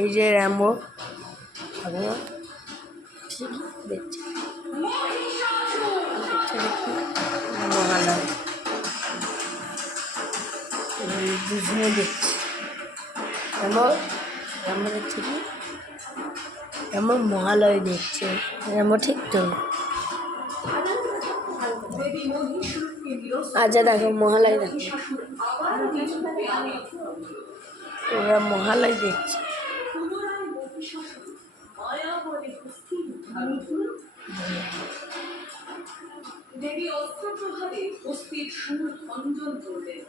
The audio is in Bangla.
এই যে র্যাম্বো দেখছি মহালয় দুজনে দেখছি র্যাম্বো দেখছে কি র্যাম্বো মহালয় দেখছে র্যাম্বো ঠিক তো আচ্ছা দেখো মহালয় দেখো ওরা মহালয় দেখছে দেবী অস্ত্র প্রভাবে অস্থির সুর ভঞ্জন করলেন।